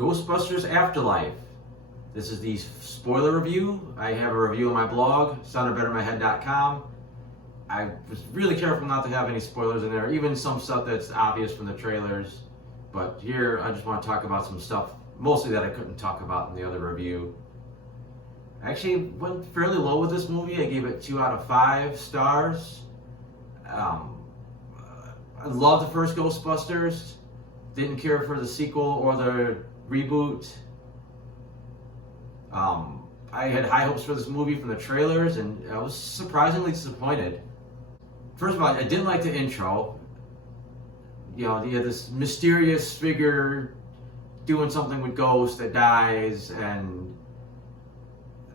Ghostbusters Afterlife. This is the spoiler review. I have a review on my blog, soundedbettermyhead.com. I was really careful not to have any spoilers in there, even some stuff that's obvious from the trailers. But here, I just want to talk about some stuff, mostly that I couldn't talk about in the other review. I actually went fairly low with this movie. I gave it 2 out of 5 stars. I love the first Ghostbusters. Didn't care for the sequel or the reboot. I had high hopes for this movie from the trailers, and I was surprisingly disappointed. First of all, I didn't like the intro. You know, you have this mysterious figure doing something with ghosts that dies, and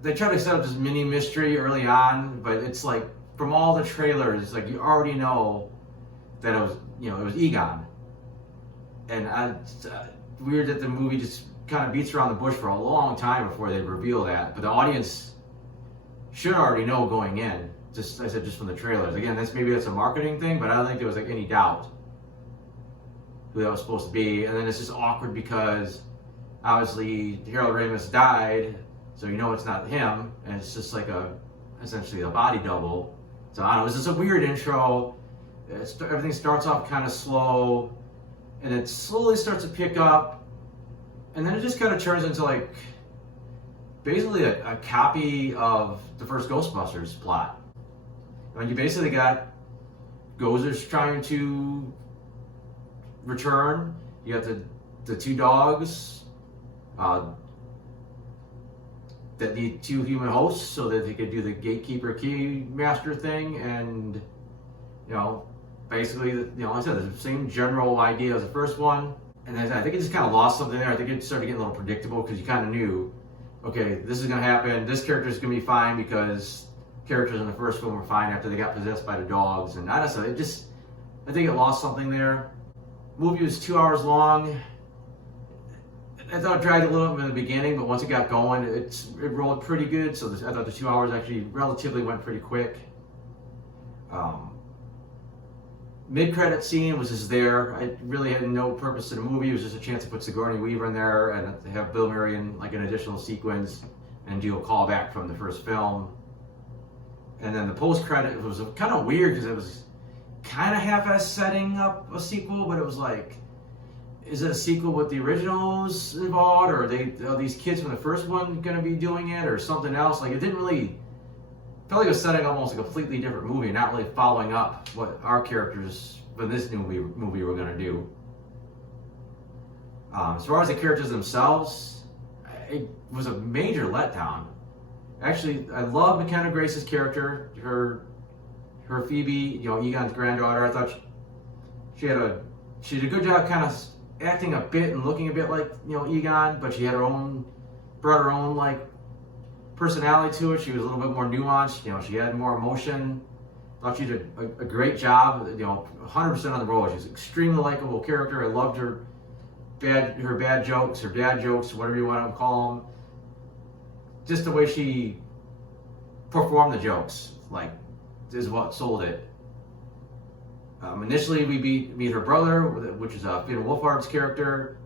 they try to set up this mini mystery early on, but it's like, from all the trailers, it's like you already know that it was Egon. And weird that the movie just kind of beats around the bush for a long time before they reveal that. But the audience should already know going in. Just from the trailers. Again, maybe that's a marketing thing, but I don't think there was like any doubt who that was supposed to be. And then it's just awkward because obviously Harold Ramis died, so you know it's not him, and it's just like essentially a body double. So I don't know. It was just a weird intro. Everything starts off kind of slow, and it slowly starts to pick up. And then it just kind of turns into like basically a copy of the first Ghostbusters plot. And you basically got Gozers trying to return. You got the 2 dogs that need 2 human hosts so that they could do the gatekeeper key master thing. And basically, like I said, the same general idea as the first one. And then I think it just kind of lost something there. I think it started getting a little predictable because you kind of knew, okay, this is going to happen. This character is going to be fine because characters in the first film were fine after they got possessed by the dogs. And I think it lost something there. The movie was 2 hours long. I thought it dragged a little bit in the beginning, but once it got going, it rolled pretty good. So I thought the 2 hours actually relatively went pretty quick. Mid-credit scene was just there. I really had no purpose to the movie. It was just a chance to put Sigourney Weaver in there and to have Bill Murray in like an additional sequence and do a callback from the first film. And then the post-credit was kind of weird because it was kind of half-ass setting up a sequel, but it was like, is it a sequel with the originals involved, or are these kids from the first one going to be doing it, or something else? Like, it didn't really felt like it was setting almost a completely different movie, not really following up what our characters in this new movie were going to do. As far as the characters themselves, it was a major letdown. Actually, I love McKenna Grace's character, her Phoebe, Egon's granddaughter. I thought she did a good job kind of acting a bit and looking a bit like Egon, but she had brought her own like personality to it. She was a little bit more nuanced. She had more emotion. Thought she did a great job. 100% on the role. She's an extremely likable character. I loved her bad jokes, her dad jokes, whatever you want to call them. Just the way she performed the jokes, like, is what sold it. Initially, we meet her brother, which is Finn Wolfhard's character.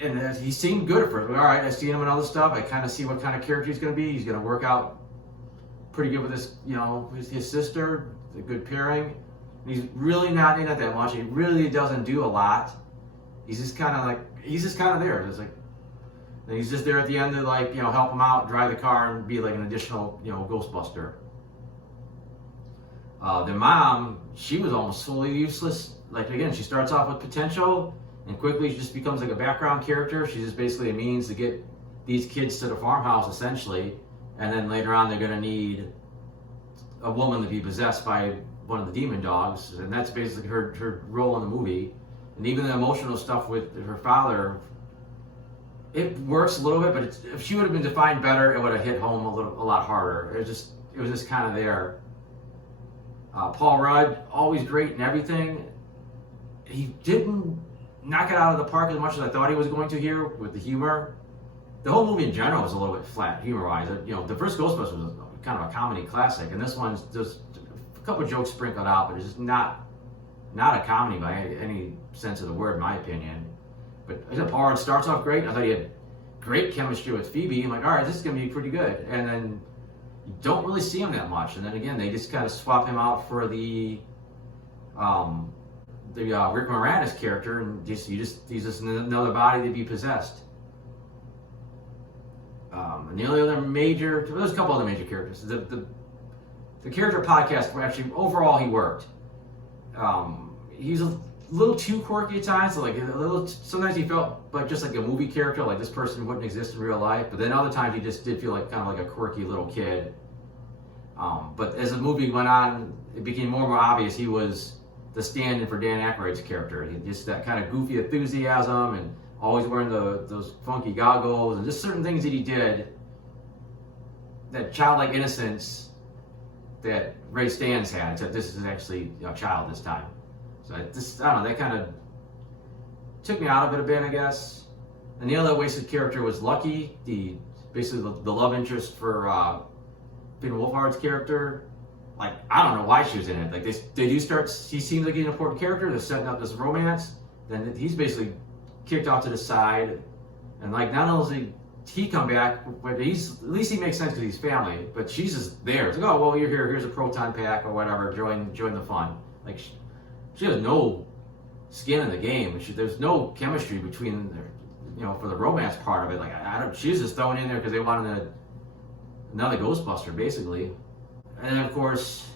And he seemed good at first. All right, I see him and all this stuff. I kind of see what kind of character he's going to be. He's going to work out pretty good with his sister. It's a good pairing. And he's really not in it that much. He really doesn't do a lot. He's just kind of there. It's like, and he's just there at the end to help him out, drive the car, and be like an additional Ghostbuster. The mom, she was almost fully useless. Like, again, she starts off with potential, and quickly she just becomes like a background character. She's just basically a means to get these kids to the farmhouse, essentially. And then later on, they're going to need a woman to be possessed by one of the demon dogs. And that's basically her role in the movie. And even the emotional stuff with her father, it works a little bit, but if she would have been defined better, it would have hit home a lot harder. It was just kind of there. Paul Rudd, always great in everything. He didn't knock it out of the park as much as I thought he was going to here with the humor. The whole movie in general was a little bit flat humor-wise. The first Ghostbusters was kind of a comedy classic, and this one's just a couple of jokes sprinkled out, but it's just not a comedy by any sense of the word, in my opinion. But I said, Paul Rudd starts off great. I thought he had great chemistry with Phoebe. I'm like, all right, this is going to be pretty good. And then you don't really see him that much. And then again, they just kind of swap him out for the Rick Moranis character, and he's just another body to be possessed. And the only other there's a couple other major characters. The character podcast, actually, overall, he worked. He's a little too quirky at times, like sometimes he felt like just like a movie character, like this person wouldn't exist in real life, but then other times he just did feel like kind of like a quirky little kid. But as the movie went on, it became more and more obvious he was the stand-in for Dan Aykroyd's character. He just that kind of goofy enthusiasm and always wearing those funky goggles and just certain things that he did, that childlike innocence that Ray Stantz had, except this is actually a child this time. So I don't know, that kind of took me out of it a bit, I guess. And the other wasted character was Lucky, basically the love interest for Finn Wolfhard's character. Like, I don't know why she was in it. Like, they do start, he seems like an important character, they're setting up this romance, then he's basically kicked off to the side. And like, not only he come back, but at least he makes sense because he's family, but she's just there. It's like, oh, well, you're here, here's a proton pack or whatever, join the fun. Like, she has no skin in the game. There's no chemistry between, for the romance part of it. Like, she was just thrown in there because they wanted another Ghostbuster, basically. And then, of course,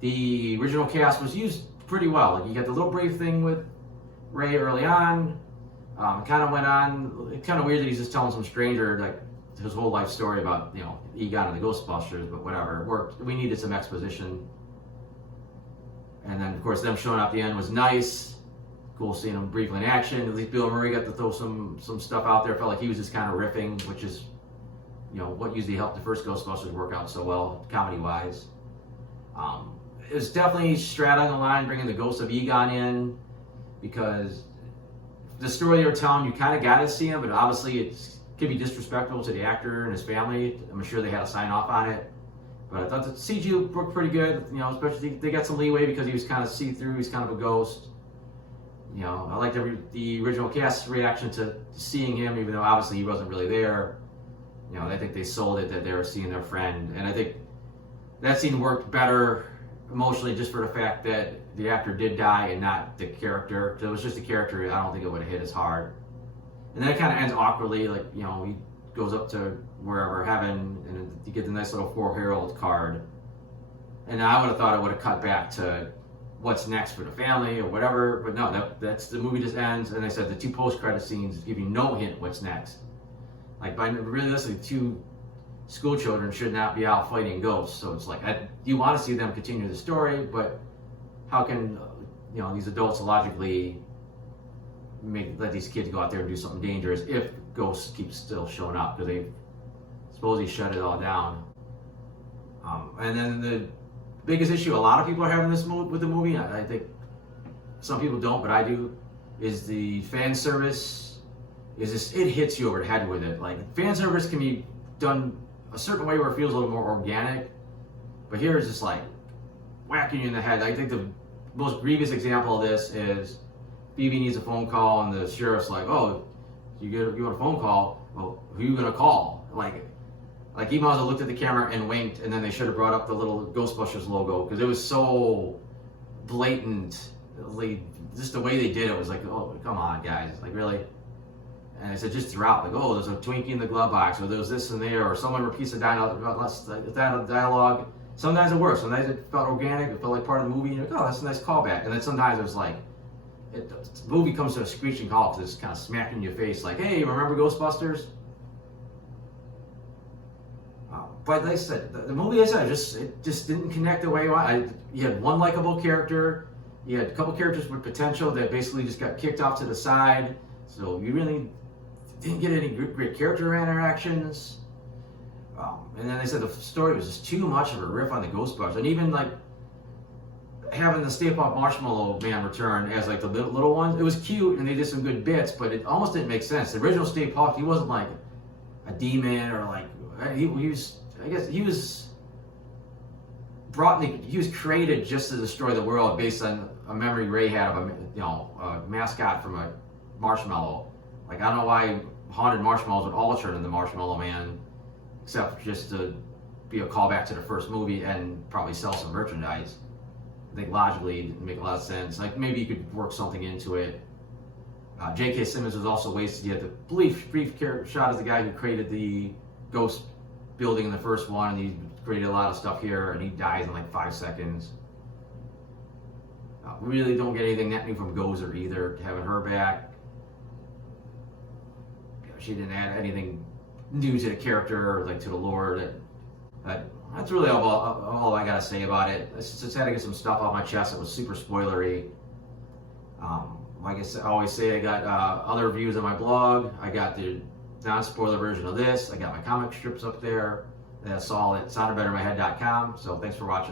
the original cast was used pretty well. Like, you got the little brief thing with Ray early on. It kind of went on. It's kind of weird that he's just telling some stranger like his whole life story about Egon and the Ghostbusters, but whatever, it worked. We needed some exposition. And then, of course, them showing up at the end was nice. Cool seeing them briefly in action. At least Bill Murray got to throw some stuff out there. Felt like he was just kind of riffing, which is, what usually helped the first Ghostbusters work out so well, comedy-wise. It was definitely straddling the line, bringing the ghost of Egon in, because the story they were telling, you kind of got to see him, but obviously it could be disrespectful to the actor and his family. I'm sure they had to sign off on it. But I thought the CG worked pretty good, especially they got some leeway because he was kind of see-through, he's kind of a ghost. I liked the original cast's reaction to seeing him, even though obviously he wasn't really there. I think they sold it that they were seeing their friend. And I think that scene worked better emotionally just for the fact that the actor did die and not the character. If it was just the character, I don't think it would have hit as hard. And then it kind of ends awkwardly, like, he goes up to wherever, heaven, and you get the nice little 4 Herald card. And I would have thought it would have cut back to what's next for the family or whatever, but no, that's the movie just ends, and they said the 2 post-credit scenes give you no hint what's next. Like, by realistically, 2 school children should not be out fighting ghosts, so it's like, you want to see them continue the story, but how can, these adults logically let these kids go out there and do something dangerous if ghosts keep still showing up, because they supposedly shut it all down. And then the biggest issue a lot of people are having with the movie, I think some people don't, but I do, is the fan service. It hits you over the head with it. Like, fan service can be done a certain way where it feels a little more organic, but here it's just like whacking you in the head. I think the most grievous example of this is Phoebe needs a phone call, and the sheriff's like, "Oh, you want a phone call? Well, who are you gonna call?" Like he might as well looked at the camera and winked, and then they should have brought up the little Ghostbusters logo, because it was so blatant. Just the way they did it was like, oh, come on, guys, like, really. And I said just throughout, like, oh, there's a Twinkie in the glove box, or there was this and there, or someone repeats the dialogue. Sometimes it works. Sometimes it felt organic. It felt like part of the movie. And you're like, oh, that's a nice callback. And then sometimes it was like, the movie comes to a screeching halt because it's kind of smacking in your face, like, hey, remember Ghostbusters? But like I said, the movie, it just didn't connect the way you want. You had one likable character. You had a couple characters with potential that basically just got kicked off to the side. So you really didn't get any great character interactions. And then they said the story was just too much of a riff on the Ghostbusters. And even like having the Stay Puft Marshmallow Man return as like the little ones, it was cute and they did some good bits, but it almost didn't make sense. The original Stay Puft, he wasn't like a demon or like, he was created just to destroy the world based on a memory Ray had of a mascot from a Marshmallow. Like, I don't know why haunted marshmallows would all turn into Marshmallow Man, except just to be a callback to the first movie and probably sell some merchandise. I think logically it didn't make a lot of sense. Like, maybe you could work something into it. J.K. Simmons was also wasted. You had the brief shot as the guy who created the ghost building in the first one, and he created a lot of stuff here, and he dies in like 5 seconds. We really don't get anything that new from Gozer either. Having her back, she didn't add anything new to the character or like to the lore. That's really all I gotta say about it. I just had to get some stuff off my chest that was super spoilery. Like I always say, I got other reviews on my blog. I got the non-spoiler version of this. I got my comic strips up there. That's all at soundedbettermyhead.com. So thanks for watching.